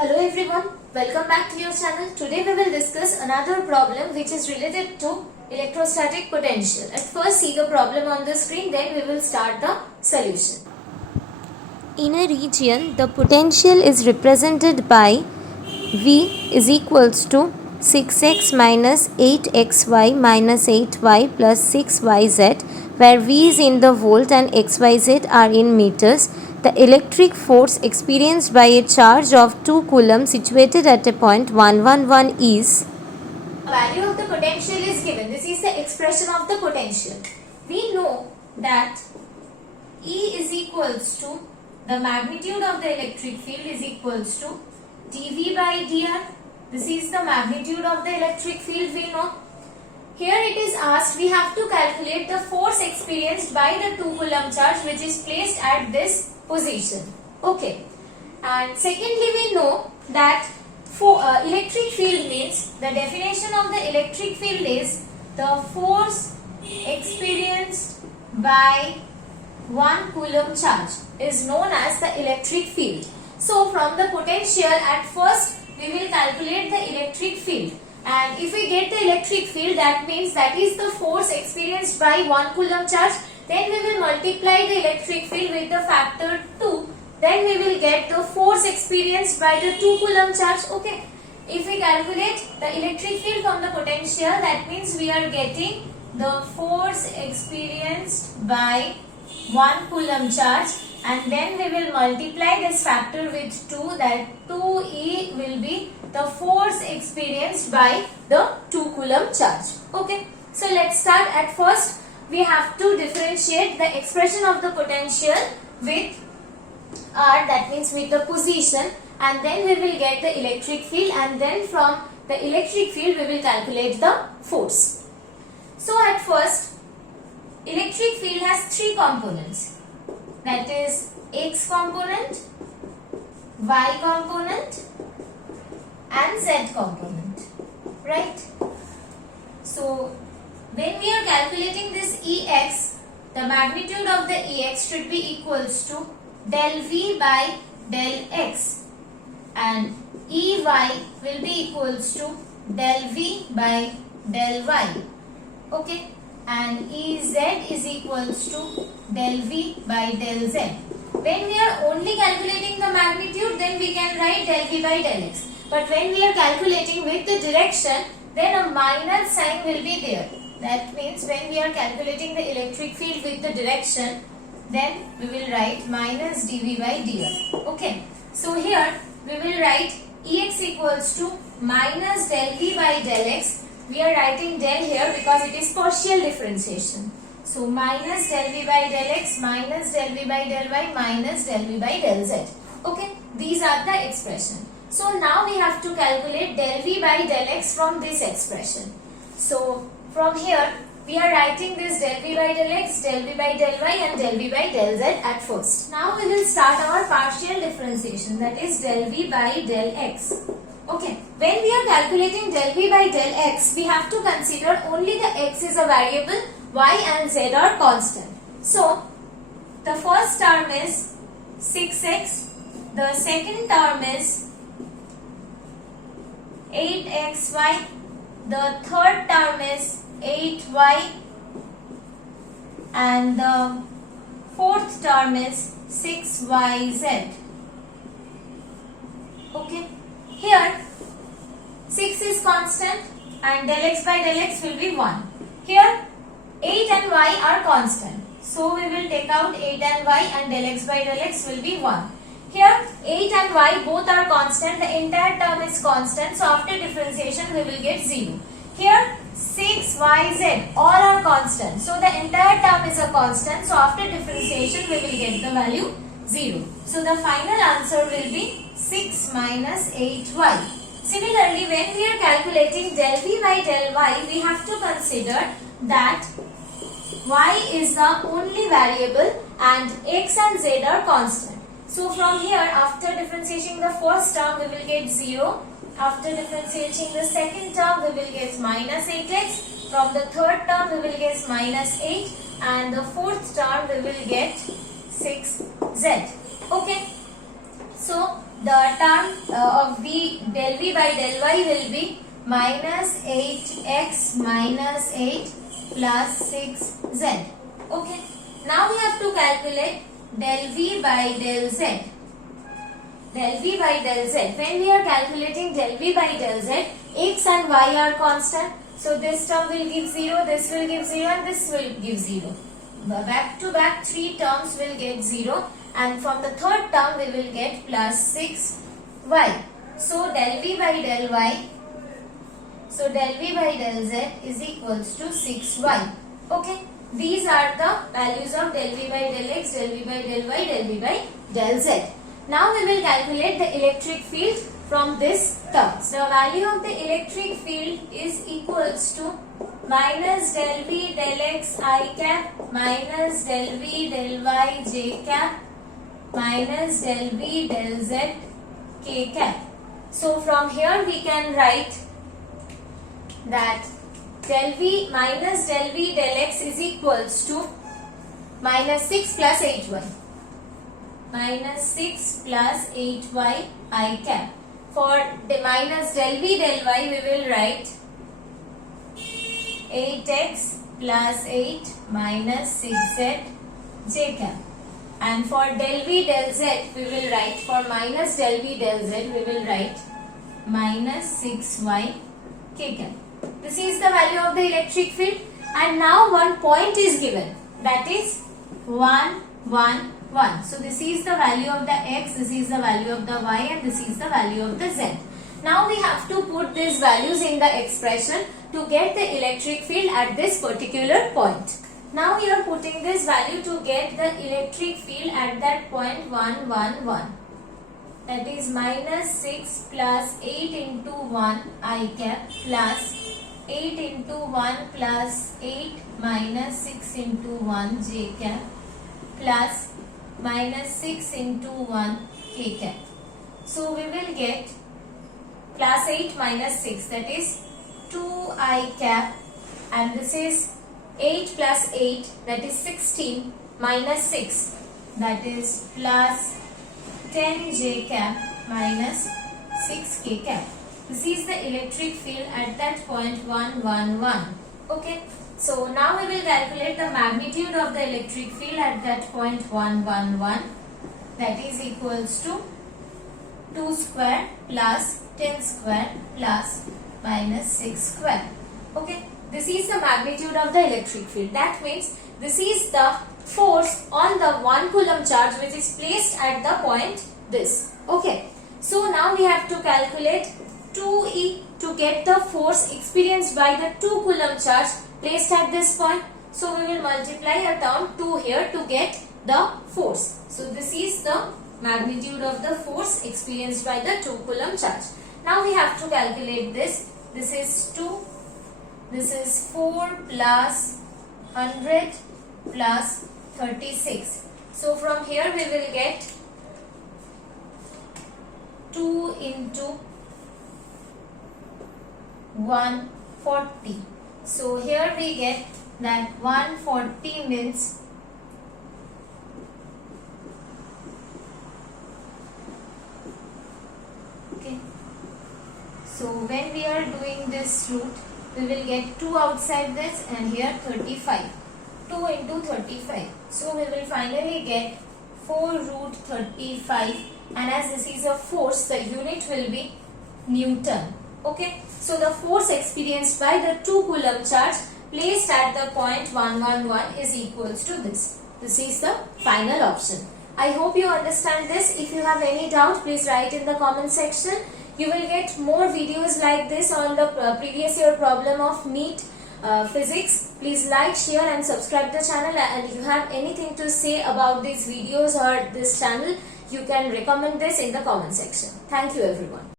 Hello everyone, welcome back to your channel. Today we will discuss another problem which is related to electrostatic potential. At first see the problem on the screen, then we will start the solution. In a region, the potential is represented by V is equals to 6x minus 8xy minus 8y plus 6yz, where V is in the volt and xyz are in meters. The electric force experienced by a charge of 2 coulomb situated at a point 111 is. The value of the potential is given. This is the expression of the potential. We know that E is equals to the magnitude of the electric field is equals to dV by dr. This is the magnitude of the electric field we know. Here it is asked we have to calculate the force experienced by the 2 coulomb charge which is placed at this position. Okay. And secondly we know that electric field means the definition of the electric field is the force experienced by 1 coulomb charge is known as the electric field. So from the potential at first we will calculate the electric field, and if we get the electric field, that means that is the force experienced by 1 coulomb charge. Then we will multiply the electric field with the factor 2. Then we will get the force experienced by the 2 coulomb charge. Okay. If we calculate the electric field from the potential, that means we are getting the force experienced by 1 coulomb charge, and then we will multiply this factor with 2, that 2E will be the force experienced by the 2 coulomb charge. Okay. So let's start. At first we have to differentiate the expression of the potential with R, that means with the position, and then we will get the electric field, and then from the electric field we will calculate the force. So at first electric field has 3 components, that is X component, Y component and Z component, right? So when we are calculating this Ex, the magnitude of the Ex should be equals to del V by del X, and Ey will be equals to del V by del Y. Okay. And Ez is equals to del V by del Z. When we are only calculating the magnitude, then we can write del V by del X. But when we are calculating with the direction, then a minus sign will be there. That means when we are calculating the electric field with the direction, then we will write minus dV by dr. Okay. So here we will write Ex equals to minus del V by del X. We are writing del here because it is partial differentiation. So minus del V by del X minus del V by del Y minus del V by del Z. Okay. These are the expression. So now we have to calculate del V by del X from this expression. So from here we are writing this del V by del X, del V by del Y and del V by del Z at first. Now we will start our partial differentiation, that is del V by del X. Okay. When we are calculating del V by del X, we have to consider only the X is a variable, Y and Z are constant. So the first term is 6x, the second term is 8xy, the third term is 8y, and the fourth term is 6yz. Okay. Here 6 is constant and del x by del x will be 1. Here 8 and y are constant. So we will take out 8 and y, and del x by del x will be 1. Here 8 and y both are constant. The entire term is constant. So after differentiation we will get 0. Here 6, y, z all are constant. So the entire term is a constant. So after differentiation we will get the value 0. So the final answer will be 6 minus 8y. Similarly, when we are calculating del V by del Y, we have to consider that y is the only variable and x and z are constant. So from here, after differentiating the first term, we will get 0. After differentiating the second term, we will get minus 8x. From the third term, we will get minus 8. And the fourth term, we will get 6z. Okay. So the term of v by del y will be minus 8x minus 8 plus 6z. Okay. Now we have to calculate del v by del z. Del v by del z. When we are calculating del v by del z, x and y are constant. So this term will give 0, this will give 0 and this will give 0. Back to back 3 terms will get 0 and from the third term we will get plus 6y. So del v by del y, so del v by del z is equals to 6y. Okay. These are the values of del v by del x, del v by del y, del v by del z. Now we will calculate the electric field from this term. So the value of the electric field is equals to minus del v del x I cap minus del v del y j cap minus del v del z k cap. So from here we can write that del v minus del v del x is equals to minus 6 plus 8y. Minus 6 plus 8y I cap. For the minus del v del y we will write 8x plus 8 minus 6z j cap. And for del v del z we will write, for minus del v del z we will write minus 6y k cap. This is the value of the electric field and now one point is given, that is 1, 1, 1. So this is the value of the x, this is the value of the y and this is the value of the z. Now we have to put these values in the expression to get the electric field at this particular point. Now we are putting this value to get the electric field at that point 1, 1, 1. That is minus 6 plus 8 into 1 I cap plus 8 into 1 plus 8 minus 6 into 1 j cap plus minus 6 into 1 k cap. So we will get plus 8 minus 6, that is 2 I cap, and this is 8 plus 8, that is 16 minus 6, that is plus 10 j cap minus 6 k cap. This is the electric field at that point 1, 1, 1. Okay. So now we will calculate the magnitude of the electric field at that point 1, 1, 1. That is equals to 2 square plus 10 square plus minus 6 square. Okay. This is the magnitude of the electric field. That means this is the force on the 1 coulomb charge which is placed at the point this. Okay. So now we have to calculate 2E to get the force experienced by the 2 coulomb charge placed at this point. So we will multiply a term 2 here to get the force. So this is the magnitude of the force experienced by the 2 coulomb charge. Now we have to calculate this. This is 2. This is 4 plus 100 plus 36. So from here we will get 2 into 140. So here we get that 140 means okay. So when we are doing this root, we will get 2 outside this and here 35. 2 into 35. So we will finally get 4 root 35, and as this is a force, the unit will be Newton. Okay. So the force experienced by the 2 coulomb charge placed at the point 111 is equals to this. This is the final option. I hope you understand this. If you have any doubt, please write in the comment section. You will get more videos like this on the previous year problem of NEET physics. Please like, share and subscribe the channel, and if you have anything to say about these videos or this channel, you can recommend this in the comment section. Thank you everyone.